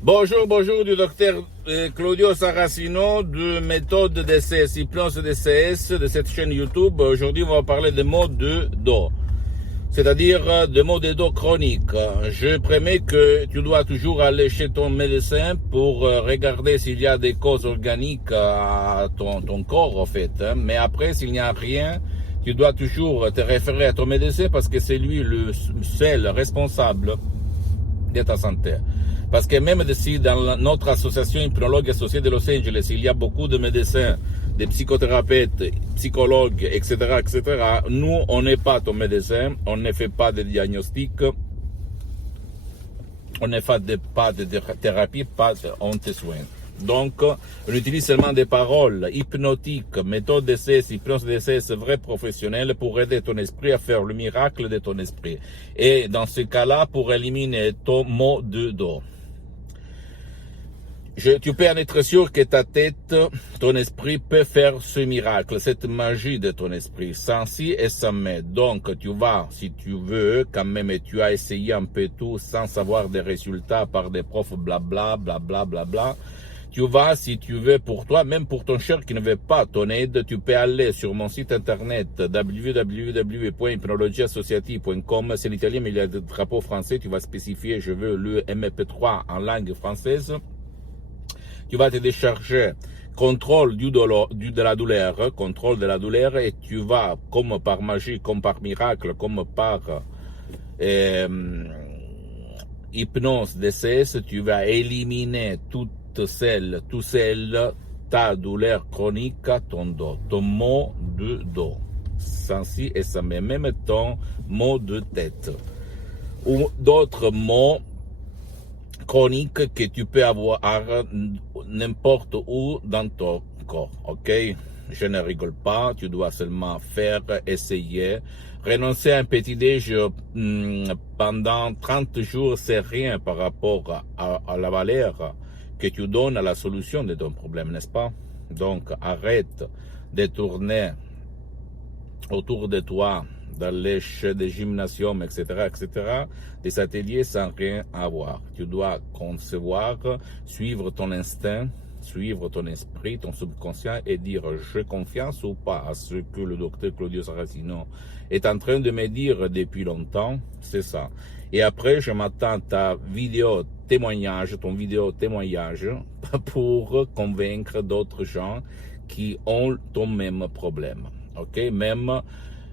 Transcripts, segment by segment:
Bonjour, bonjour du docteur Claudio Saracino de méthode DCS, hypnose DCS de cette chaîne YouTube. Aujourd'hui, on va parler des maux de dos, c'est-à-dire des maux de dos chroniques. Je promets que tu dois toujours aller chez ton médecin pour regarder s'il y a des causes organiques à ton corps, en fait. Mais après, s'il n'y a rien, tu dois toujours te référer à ton médecin parce que c'est lui le seul responsable de ta santé. Parce que même si dans notre association hypnologue associée de Los Angeles, il y a beaucoup de médecins, de psychothérapeutes, psychologues, etc., nous, on n'est pas ton médecin, on ne fait pas de diagnostic, on ne fait pas de thérapie, on te soigne. Donc, on utilise seulement des paroles hypnotiques, méthode DCS, hypnose DCS, vrai professionnel pour aider ton esprit à faire le miracle de ton esprit. Et dans ce cas-là, pour éliminer ton mot de dos. Tu peux en être sûr que ta tête, ton esprit peut faire ce miracle, cette magie de ton esprit, sans si et sans mais. Donc, tu vas, si tu veux, quand même, et tu as essayé un peu tout sans avoir des résultats par des profs blabla, blabla, blabla. Tu vas, si tu veux, pour toi, même pour ton cher qui ne veut pas ton aide, tu peux aller sur mon site internet www.hypnologieassociative.com. C'est l'italien, mais il y a des drapeaux français. Tu vas spécifier, je veux le MP3 en langue française. Tu vas te décharger contrôle de la douleur, et tu vas, comme par magie, comme par miracle, comme par hypnose DCS, tu vas éliminer tout seul, ta douleur chronique, ton dos, ton mot de dos, sans si et sans mais, même ton mot de tête, ou d'autres mots chroniques que tu peux avoir n'importe où dans ton corps, ok? Je ne rigole pas, tu dois seulement faire, essayer. Renoncer à un petit déj pendant 30 jours, c'est rien par rapport à la valeur que tu donnes à la solution de ton problème, n'est-ce pas? Donc, arrête de tourner autour de toi dans les des gymnasiums, etc., des ateliers sans rien avoir. Tu dois concevoir, suivre ton instinct, suivre ton esprit, ton subconscient et dire j'ai confiance ou pas à ce que le docteur Claudio Saracino est en train de me dire depuis longtemps, c'est ça. Et après, je m'attends à ta vidéo témoignage, ton vidéo témoignage pour convaincre d'autres gens qui ont ton même problème. Ok, même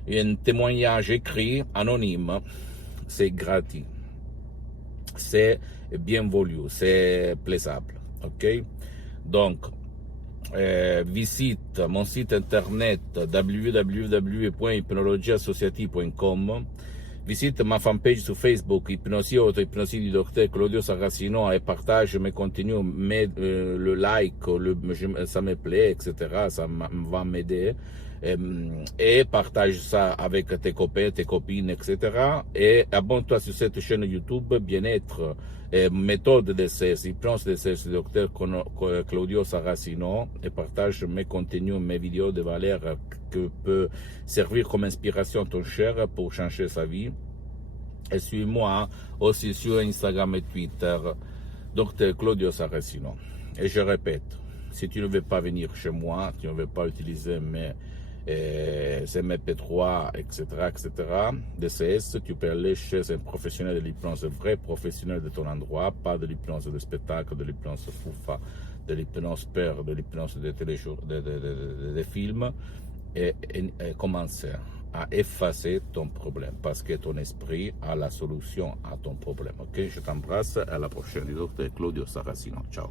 un témoignage écrit, anonyme, c'est gratuit, c'est bienvenu, c'est plaisable. Ok, donc visite mon site internet www.hypnologieassociative.com. Visite ma fanpage sur Facebook, Hypnosie Auto-Hypnosie du docteur Claudio Saracino, et partage mes contenus, le like, ça me plaît, etc. Ça va m'aider. Et partage ça avec tes copains, tes copines, etc. Et abonne-toi sur cette chaîne YouTube, Bien-être, méthode DCS, hypnose DCS, docteur Claudio Saracino, et partage mes contenus, mes vidéos de valeur que peut servir comme inspiration à ton cher pour changer sa vie. Et suis-moi aussi sur Instagram et Twitter, docteur Claudio Saracino. Et je répète, si tu ne veux pas venir chez moi, tu ne veux pas utiliser mes MP3, etc., DCS, tu peux aller chez un professionnel de l'hypnose, vrai professionnel de ton endroit, pas de l'hypnose de spectacle, de l'hypnose foufa, de l'hypnose peur, de l'hypnose de films, et commencer à effacer ton problème, parce que ton esprit a la solution à ton problème. Ok, je t'embrasse, à la prochaine, du docteur Claudio Saracino. Ciao.